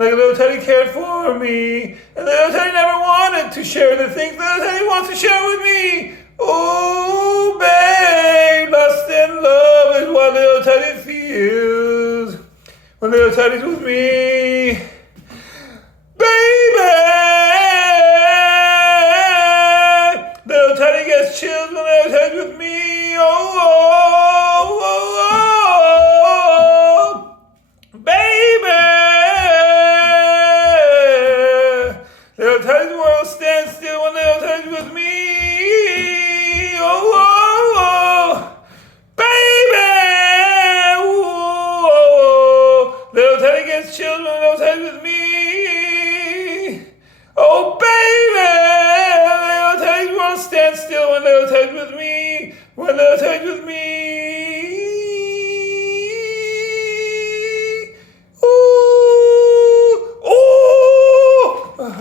like a little teddy cared for me. And the little teddy never wanted to share the things the little teddy wants to share with me. Oh, babe, lost in love is what little teddy feels when little teddy's with me. Baby, little teddy gets chills when little teddy's with me. Oh, oh, oh, oh, baby. Little teddy's world stands still when little teddy's with me. Oh, oh, oh, baby. Oh, oh, oh. Little teddy gets chills when little teddy's with me. Oh, baby. Little teddy's world stands still when little teddy's with me. When little teddy's with me.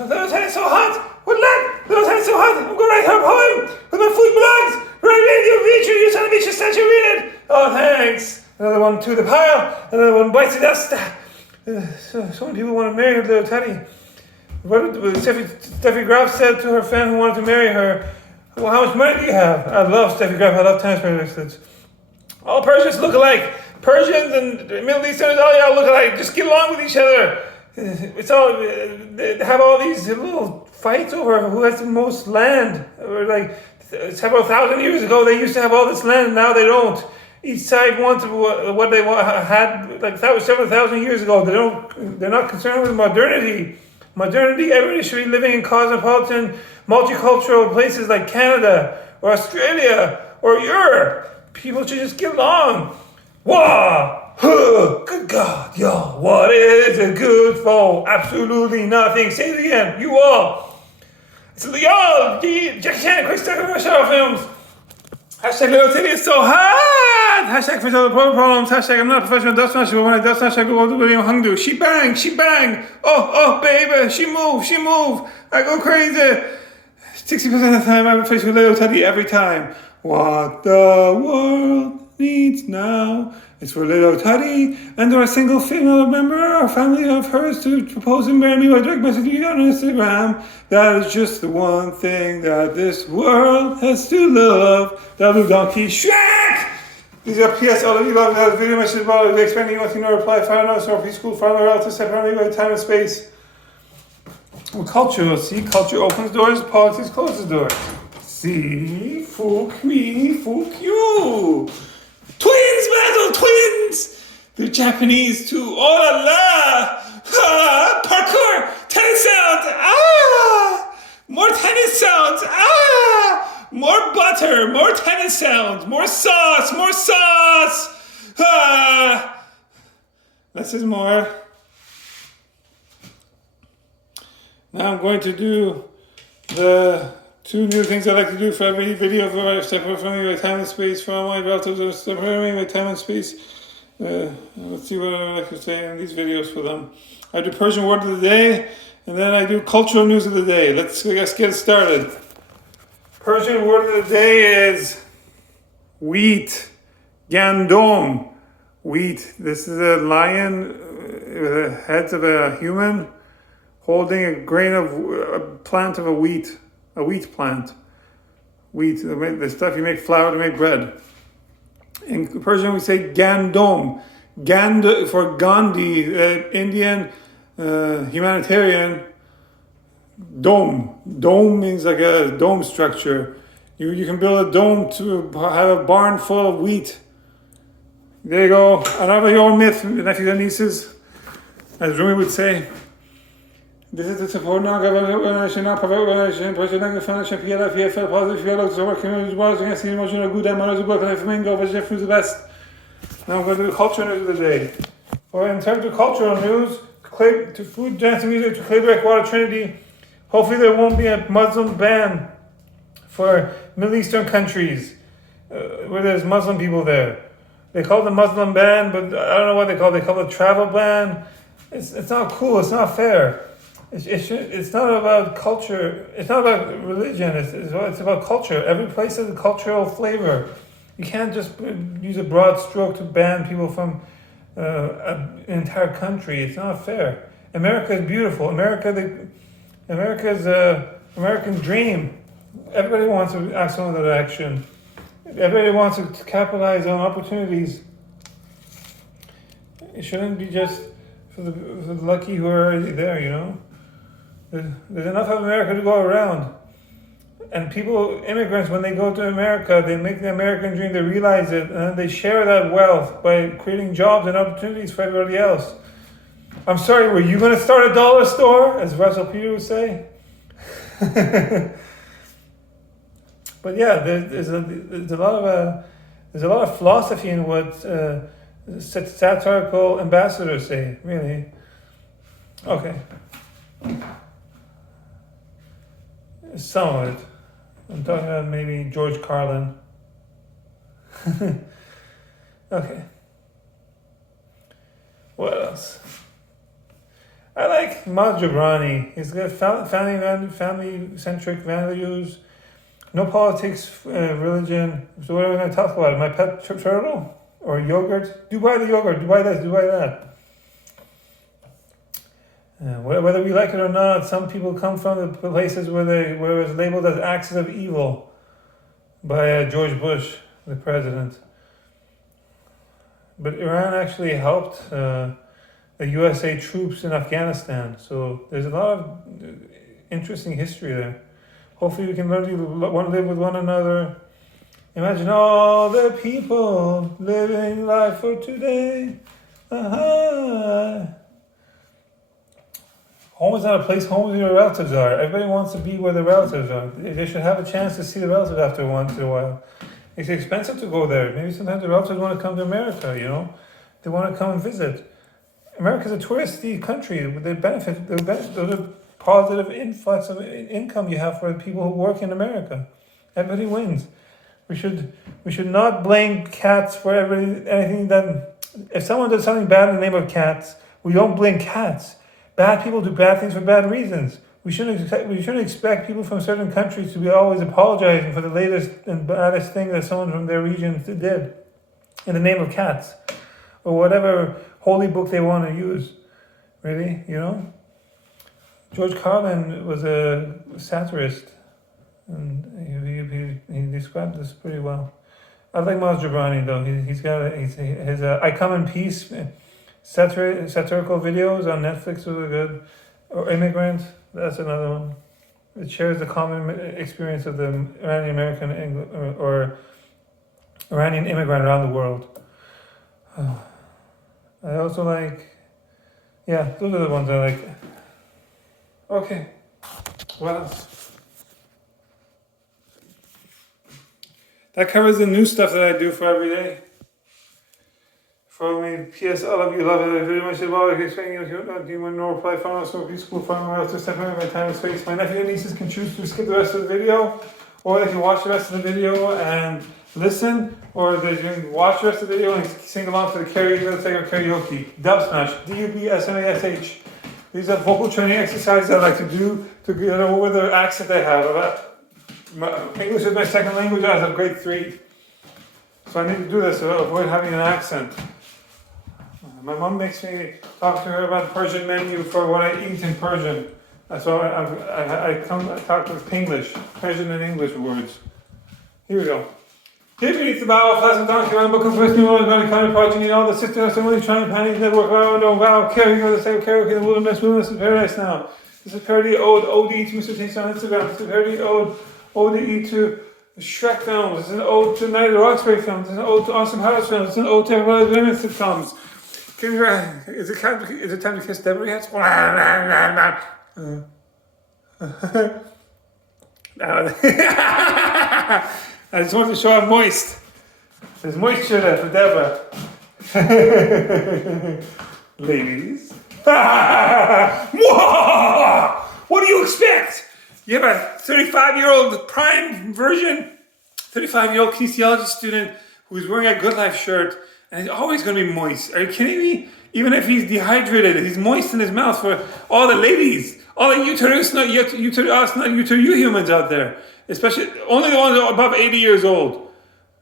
Little teddy's so hot. What luck? Little teddy's so hot. I'm going to write her a poem with my food blogs. Right, radio feature. You tell me just that you read it. Oh, thanks. Another one to the pile. Another one bites the dust. So many people want to marry little teddy. What Steffi Graf said to her friend who wanted to marry her, well, how much money do you have? I love Steffi Graf. I love tennis bracelets. All Persians look alike. Persians and Middle Easterners, all y'all look alike. Just get along with each other. It's all, they have all these little fights over who has the most land. Or like several thousand years ago, they used to have all this land. Now they don't. Each side wants what they had like several thousand years ago. They're not concerned with modernity. Modernity, everybody should be living in cosmopolitan, multicultural places like Canada or Australia or Europe. People should just get along. Wah! Huh, good God, y'all. What is it good for? Absolutely nothing. Say it again. You all. It's y'all. Jackie Chan, quick stuff in my shower films. Hashtag little titty is so hot. Hashtag for other problems. Hashtag I'm not a professional dust masher, but when I dust mash, I go to William Hungdu. She bang, she bang. Oh, baby, she move, she move. I go crazy. 60% of the time, I'm faced with little teddy every time. What the world needs now is for little teddy and or a single female member or family of hers to propose and marry me by direct messaging on Instagram. That is just the one thing that this world has to love. That little donkey Shrek! These are PS, all of you love that video message about expanding you want to know reply, fire notes, or preschool, farmer, relative, separate me by time and space. Well, culture, see, culture opens doors, politics closes doors. See, fuck me, fuck you. Twins battle, twins! They're Japanese too. Oh la la! Ah, parkour! Tennis sounds! Ah! More tennis sounds! Ah! More butter! More tennis sounds! More sauce! More sauce! Ah! Less is more. Now I'm going to do the 2 new things I like to do for every video of a step away from me by time and space, from my relatives or step away from me by time and space. Let's see what I like to say in these videos for them. I do Persian word of the day, and then I do cultural news of the day. Let's get started. Persian word of the day is wheat, gandom, wheat. This is a lion with the heads of a human holding a grain of a plant of a wheat plant. Wheat, the stuff you make flour to make bread. In Persian we say gandom. For Gandhi, Indian humanitarian, dome. Dome means like a dome structure. You can build a dome to have a barn full of wheat. There you go. Another your myth, nephews and nieces, as Rumi would say. This is the support now organization, not private organization, President Financial PLF, PFL, Positive PLF, so working with bars against the emotional good and manners of work, and flamingo, but Jeff was the best. Now I'm going to do cultural news of the day. Or in terms of cultural news, to food, dance, and music, to Clayback Water Trinity, hopefully there won't be a Muslim ban for Middle Eastern countries where there's Muslim people there. They call it the Muslim ban, but I don't know what they call it. They call it a travel ban. It's not cool. It's not fair. It's not about culture. It's not about religion. It's about culture. Every place has a cultural flavor. You can't just use a broad stroke to ban people from an entire country. It's not fair. America is beautiful. America's American dream. Everybody wants to act some other action. Everybody wants to capitalize on opportunities. It shouldn't be just for the lucky who are already there, you know? There's enough of America to go around. And immigrants, when they go to America, they make the American dream, they realize it, and then they share that wealth by creating jobs and opportunities for everybody else. I'm sorry, were you going to start a dollar store, as Russell Peter would say? But yeah, there's a lot of philosophy in what satirical ambassadors say, really. Okay. Some of it. I'm talking about maybe George Carlin. Okay. What else? I like Maz Jobrani. He's got family-centric values. No politics, religion. So what are we going to talk about? My pet turtle? Or yogurt? Do buy the yogurt. Do buy this. Do buy that. Whether we like it or not, some people come from the places where it was labeled as axis of evil by George Bush, the president. But Iran actually helped the USA troops in Afghanistan. So there's a lot of interesting history there. Hopefully we can learn to live with one another. Imagine all the people living life for today. Home is not a place, home is where your relatives are. Everybody wants to be where their relatives are. They should have a chance to see the relatives after once in a while. It's expensive to go there. Maybe sometimes the relatives want to come to America, you know? They want to come and visit. America's a touristy country. They benefit. Those are positive influx of income you have for the people who work in America. Everybody wins. We should not blame cats for anything that... If someone does something bad in the name of cats, we don't blame cats. Bad people do bad things for bad reasons. We shouldn't expect people from certain countries to be always apologizing for the latest and baddest thing that someone from their region did in the name of cats or whatever holy book they want to use. Really, you know? George Carlin was a satirist, and he described this pretty well. I like Maz Jobrani though. His I Come in Peace satirical videos on Netflix are good. Or Immigrant, that's another one. It shares the common experience of the Iranian American or Iranian immigrant around the world. I also like, yeah, those are the ones I like. Okay, what else? That covers the new stuff that I do for every day. Follow me. P.S. All of you love it. I very much love it. Expecting you to do no reply. Follow us. So be school farmer. Else to step in my time and space. My nephew and nieces can choose to skip the rest of the video, or they can watch the rest of the video and listen, or they can watch the rest of the video and sing along to the karaoke. Dub smash. DUBSMASH. These are vocal training exercises I like to do to get over the accent I have. English is my second language as of grade 3. So I need to do this to avoid having an accent. My mom makes me talk to her about the Persian menu for what I eat in Persian. So I talk with English, Persian and English words. Here we go. Here beneath the bow of Pleasant Donkey, I'm looking for this new one, going to kind of progeny, all the sisters are really trying to panic network. Wow, carrying on the same karaoke in the wilderness is paradise now. This is parody ode to Mr. Taste on Instagram. This is parody ode to Shrek films. This is an ode to Night of the Roxbury films. This is an ode to Awesome House films. This is an ode to everybody women sitcoms. Is it time to kiss Deborah yet? I just wanted to show I'm moist. There's moisture there for Deborah. Ladies. What do you expect? You have a 35-year-old prime version, 35-year-old kinesiology student who's wearing a Good Life shirt, and he's always going to be moist. Are you kidding me? Even if he's dehydrated, he's moist in his mouth for all the ladies, all the uterus, not uteru humans out there. Especially, only the ones above 80 years old.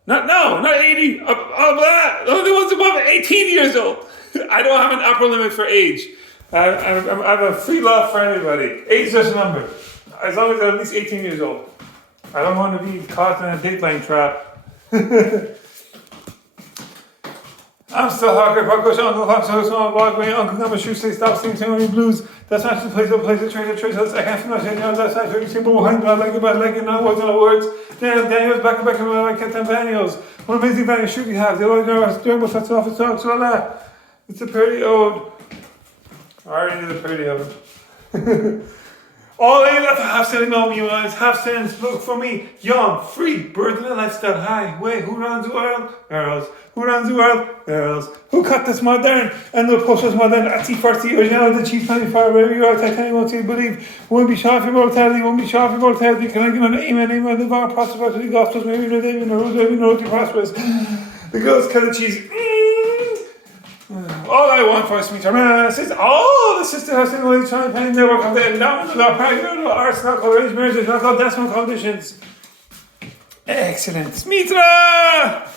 Not 80, only the ones above 18 years old. I don't have an upper limit for age. I have a free love for anybody. Age doesn't number. As long as they're at least 18 years old. I don't want to be caught in a dateline trap. I'm still hawker, Pucko, Uncle Fox, Small Walkway, Uncle Number Shoe, say stop singing, only blues. That's not the place, the trace, I can't finish it, that's not very simple, behind, but I like it, not words, no words. Daniels, back, I kept them Daniels. What amazing Daniel shoot you have, the old girl, doing what's off, it's all, so it's a pretty ode. I already did a pretty ode. All I left half cent on you guys, half cents, look for me, young, free, bird in the lifestyle high. Wait, who runs the world? Girls. Who runs the world? Girls. Who cut this modern? And the post was modern, at T40, original, the cheap 24, wherever you are, Titanic, won't you believe? Won't be sure for mortality, won't be sure for mortality. Can I give an amen, the bar prosperous to the gospels, maybe no David, no road, prosperous. The girls cut the cheese. All I want for a sweet says, the sister has in the late time, and they work on the down the private arts, not called arranged marriages, not called decimal conditions. Excellent. Smitra!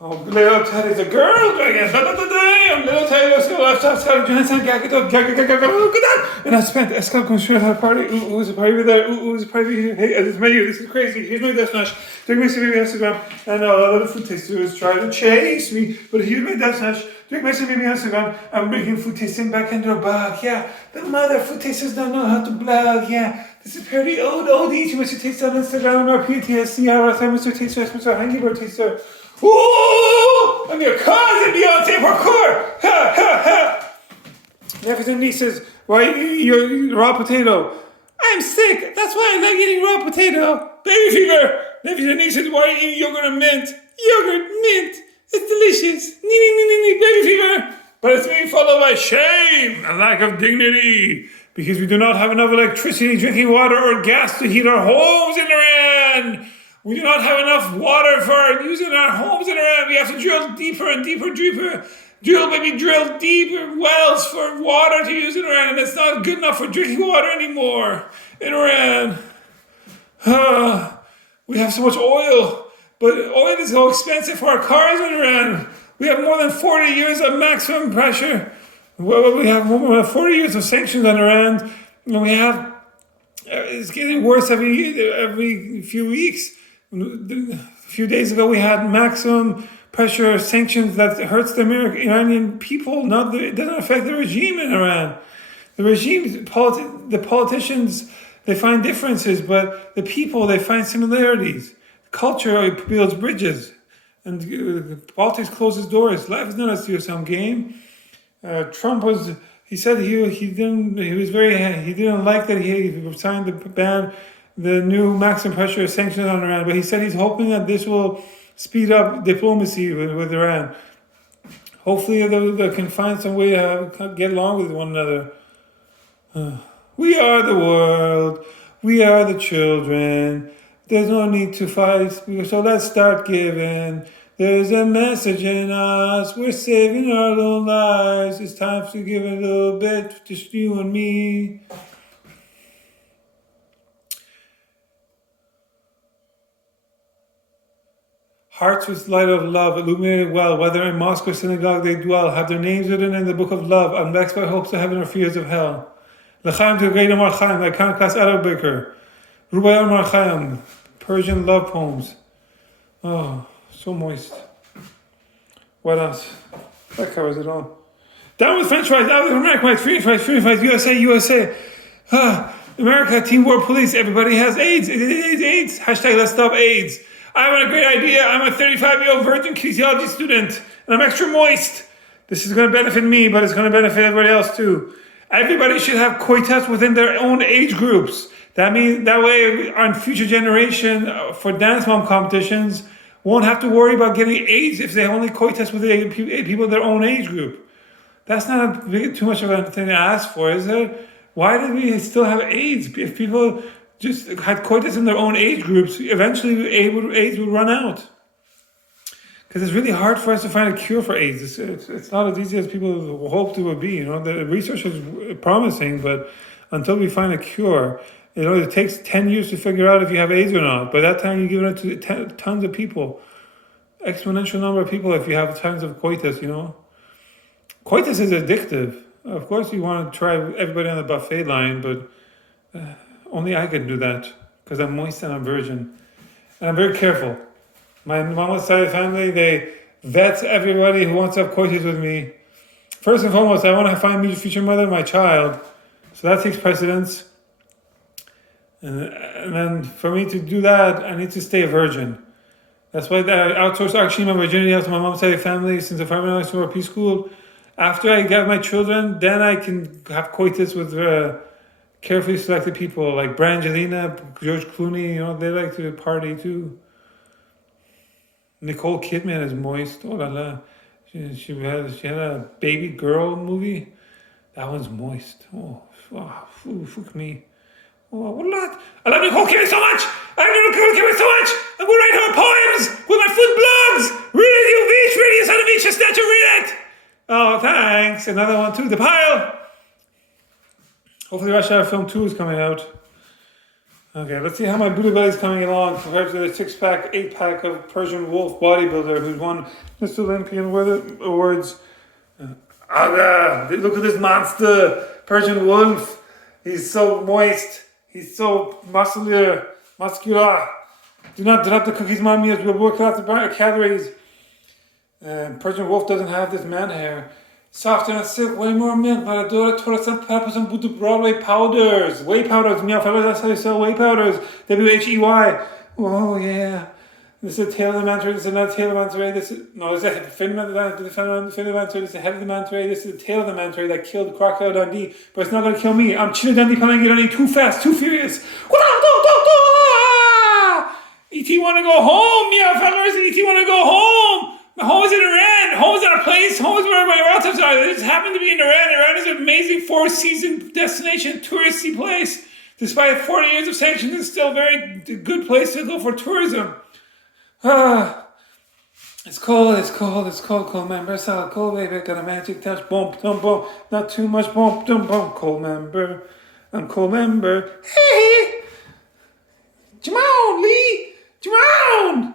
Oh, little Teddy's a girl again. Little Teddy was still left outside of Johnson. Look at that. And I spent a skull going straight at a party. Ooh, is a party over there. Ooh, is a party here. Hey, this menu. This is crazy. Here's my death smash. Drink my baby Instagram. And a lot of food tasters try to chase me. But here's my death smash. Drink my baby Instagram. I'm bringing food tasting back into a bag. Yeah. The mother food tasters don't know how to blog. Yeah. This is pretty old each Mr. Taster on Instagram. Or PTSD. Mr. Taster. Mr. Hangy Bird Taster. Ooh! I'm your cousin, Beyonce parkour! Ha ha ha! Nephews and nieces, why you raw potato? I'm sick, that's why I like eating raw potato. Baby fever! Nephews and nieces, why are you eating yogurt and mint? Yogurt, mint, it's delicious. Baby fever! But it's being followed by shame and lack of dignity. Because we do not have enough electricity, drinking water, or gas to heat our homes in Iran. We do not have enough water for use in our homes in Iran. We have to drill deeper and deeper. Drill deeper wells for water to use in Iran. And it's not good enough for drinking water anymore in Iran. We have so much oil. But oil is so expensive for our cars in Iran. We have more than 40 years of maximum pressure. We have more than 40 years of sanctions on Iran. And we have, it's getting worse every few weeks. A few days ago, we had maximum pressure sanctions that hurts the Iranian people. It doesn't affect the regime in Iran. The regime, the politicians, they find differences, but the people, they find similarities. Culture builds bridges, and politics closes doors. Life is not a zero-sum game. Trump was. He said he didn't like that he signed the new maximum pressure sanctions on Iran, but he said he's hoping that this will speed up diplomacy with Iran. Hopefully they can find some way to get along with one another. We are the world. We are the children. There's no need to fight, so let's start giving. There's a message in us. We're saving our little lives. It's time to give a little bit, just you and me. Hearts with light of love, illuminated well, whether in mosque or synagogue they dwell, have their names written in the book of love, unvexed by hopes of heaven or fears of hell. L'chaim to great Amar Chaim, Icon class Arabiker, Rubai Amar Chaim, Persian love poems. Oh, so moist. What else? That covers it all. Down with French fries, out with American fries, French fries, USA. America, Team World Police, everybody has AIDS. AIDS. Hashtag let's stop AIDS. I have a great idea. I'm a 35-year-old virgin kinesiology student, and I'm extra moist. This is going to benefit me, but it's going to benefit everybody else too. Everybody should have coitus within their own age groups. That means that way, our future generation for dance mom competitions won't have to worry about getting AIDS if they only coitus with people in their own age group. That's not too much of a thing to ask for, is it? Why do we still have AIDS? If people just had coitus in their own age groups, eventually AIDS would run out. Because it's really hard for us to find a cure for AIDS. It's not as easy as people hoped it would be. The research is promising, but until we find a cure, it takes 10 years to figure out if you have AIDS or not. By that time, you're giving it to tons of people. Exponential number of people if you have tons of coitus, Coitus is addictive. Of course, you want to try everybody on the buffet line, but only I can do that because I'm moist and I'm virgin. And I'm very careful. My mama's side of the family, they vet everybody who wants to have coitus with me. First and foremost, I want to find my future mother, my child. So that takes precedence. And then for me to do that, I need to stay a virgin. That's why I outsourced actually my virginity out to my mom's side of the family since the family I went to school. After I get my children, then I can have coitus with carefully selected people like Brangelina, George Clooney. You know, they like to party too. Nicole Kidman is moist. Oh la la. She had a baby girl movie. That one's moist. Oh, fuck me. Oh, what a lot. I love Nicole Kidman so much. I love Nicole Kidman so much. I'm going to write her poems with my food blogs. Read it, you beach. Read it, you son of a beach. Just that you read it. Oh, thanks. Another one too. The Pile. Hopefully Rush Hour Film 2 is coming out. Okay, let's see how my Buddha belly is coming along compared to the 6-pack, 8-pack of Persian Wolf bodybuilder who's won Mr. Olympian awards. Look at this monster, Persian Wolf. He's so moist. He's so muscular. Do not drop the cookies, mommy, as we'll work out the calories. Persian Wolf doesn't have this man hair. Softer and silk, way more milk, but I do it for some peppers and Buddha Broadway powders. Whey powders, meow powders, that's how they sell whey powders. WHEY. Oh, yeah. This is the tail of the manta ray, this is not the tail of the manta ray, this is the fin of the manta ray, this is the head of the manta ray, this is the tail of the manta ray that killed Crocodile Dundee, but it's not going to kill me. I'm Cheetah Dundee Dundee, too fast, too furious. E.T. want to go home, meow fellas, E.T. want to go home. Home is in Iran. Home is our place. Home is where my relatives are. They just happen to be in Iran. Iran is an amazing 4-season destination, touristy place. Despite 40 years of sanctions, it's still a very good place to go for tourism. It's cold member. Solid cold, baby. Got a magic touch. Bump, dum, bump. Not too much bump, dum, bump. Cold member. I'm cold member. Hey! Jamon, Lee! Jamon!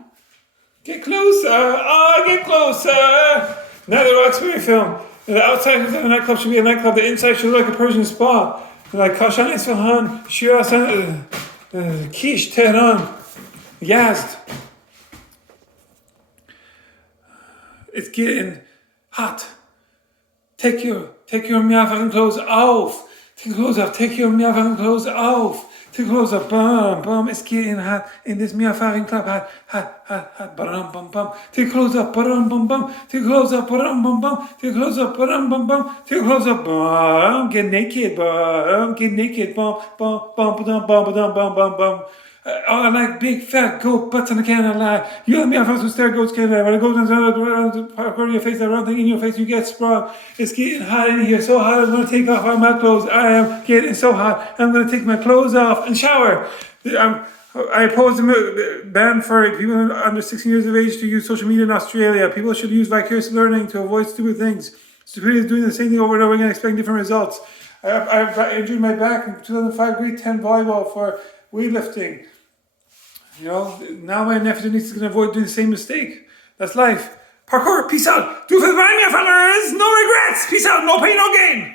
Get closer! Get closer! Now the Roxbury film. The outside of the nightclub should be a nightclub. The inside should look like a Persian spa. Like Kashan Isfahan, Shiraz, Kish, Tehran, Yazd. It's getting hot. Take your miafaren clothes off. Take your clothes off. Take your miafaren clothes off. Take your clothes off. Bum. It's getting hot in this miafaren club. Hot. Bum. Take your clothes off. Bum. Take your clothes off. Bum. Take your clothes off. Bum. Take your clothes off. Bum. Get naked. Get naked. Bum. I like big fat goat butts in the can of lie. You and me are first with stare goats can lie. When I go down to your face, that round thing in your face, you get sprung. It's getting hot in here, so hot I'm gonna take off all my clothes. I am getting so hot, I'm gonna take my clothes off and shower. I oppose the ban for people under 16 years of age to use social media in Australia. People should use vicarious learning to avoid stupid things. Stupidity is doing the same thing over and over again, expecting different results. I injured my back in 2005 grade 10 volleyball for weightlifting. You know, now my nephew needs to avoid doing the same mistake. That's life. Parkour, peace out. Do it for the brand, fellas. No regrets. Peace out. No pain, no gain.